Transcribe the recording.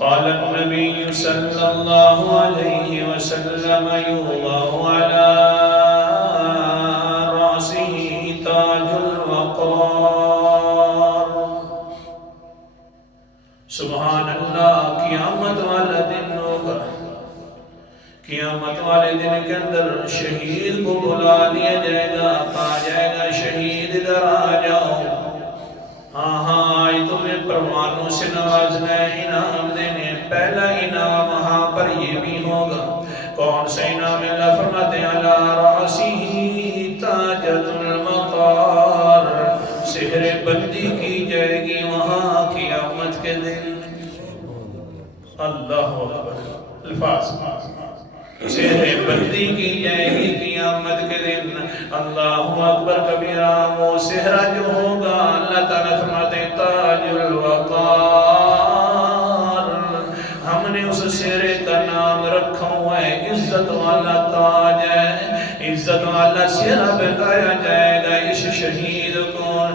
قال النبي صلى الله عليه وسلم يوضع على رأسه تاج الوقار. سبحان اللہ. قیامت والا دن ہوگا. قیامت والے دن کے اندر شہید کو بلا لیا جائے گا. کہا جائے گا شہید ادھر آ جاؤ. ہاں آج تمہیں پروانوں سے نوازنا ہے، انعام دینے. پہلا انعام وہاں پر یہ بھی ہوگا. کون سا انعام؟ اللہ فرماتے ہیں علی رأسہ تاج الوقار. سحر بندی کی جائے گی وہاں قیامت کے دن. اللہ اکبر. الفاظ سحر بندی کی جائے گی قیامت کے دن. اللہ اکبر کبیرہ. وہ سحرہ جو ہوگا اللہ تعالیٰ فرماتے ہیں تاج الوقار. ہم نے اس سحرے کا نام رکھا ہوا ہے عزت والا تاج ہے. عزت والا سحرہ بتایا جائے گا اس شہید کو.